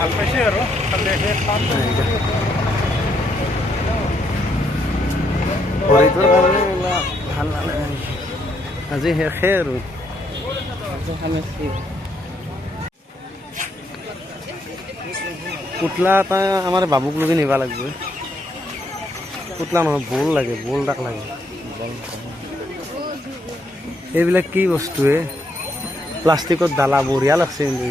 ভাল পাইছে আৰু শৰীৰটোৰ কাৰণে ভাল নালাগে আজি শেষে আৰু পুতলা এটা আমাৰ বাবুক লগি নিব লাগিব পুতলা নহয় বল লাগে বল তাক লাগে এইবিলাক কি বস্তুৱে প্লাষ্টিকত ডালা বঢ়িয়া লাগছে কিন্তু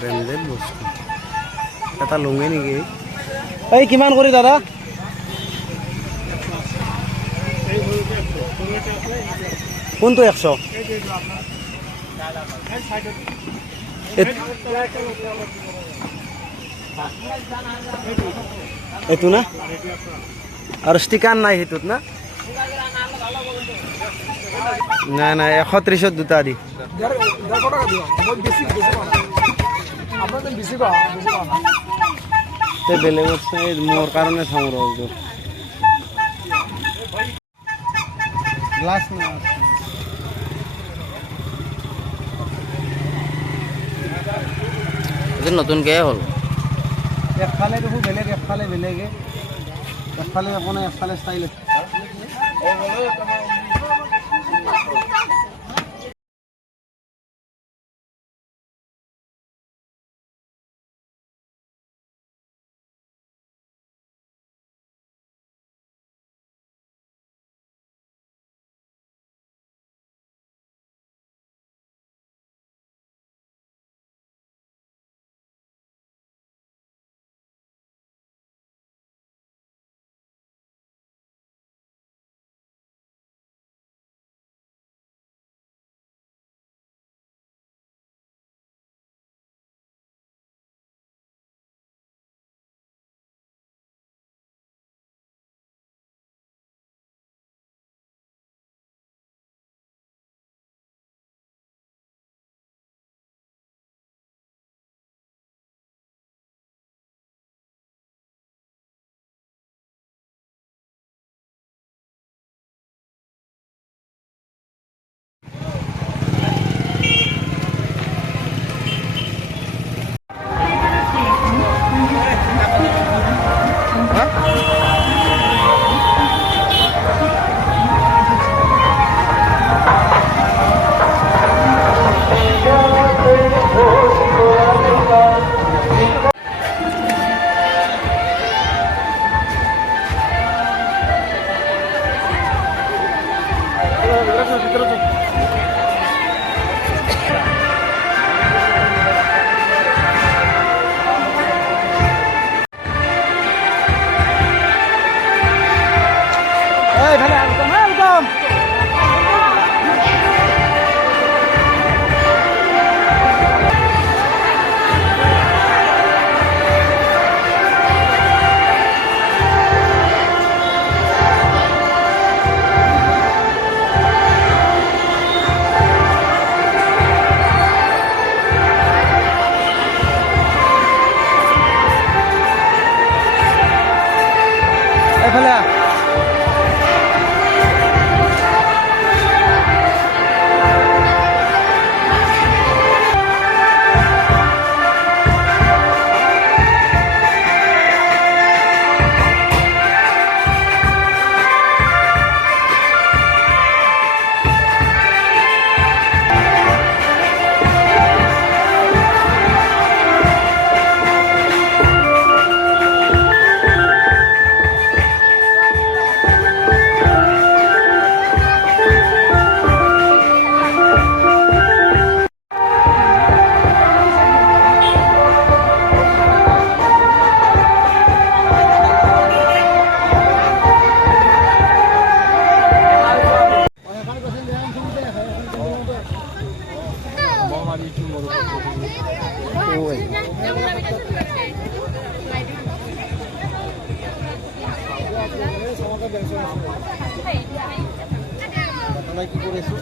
ব্ৰেণ্ডেড বস্তু এটা লঙে নেকি এই কিমান কৰি দাদা কোনটো 100 এইটো না আৰু ষ্টিকাৰ নাই সেইটোত না নাই নাই 130ত দুটা দি বেলেগত মোৰ কাৰণে চাওঁ ৰ গ্লাছ নতুনকে হ'ল একফালে দেখোন বেলেগ একফালে বেলেগে একফালে আপোনাৰ একফালে ষ্টাইল এফালে কি কৰিছো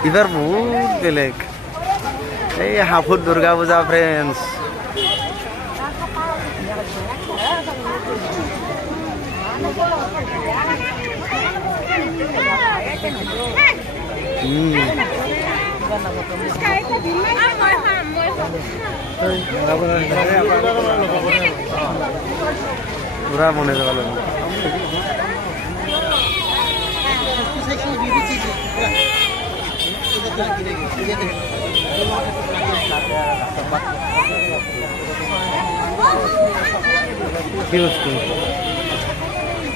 এইবাৰ বহুত বেলেগ এই হাফুত দুৰ্গা পূজা ফ্ৰেণ্ডছ পুৰা বনাই যাব লাগিব কি বস্তু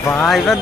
বা এইবাৰ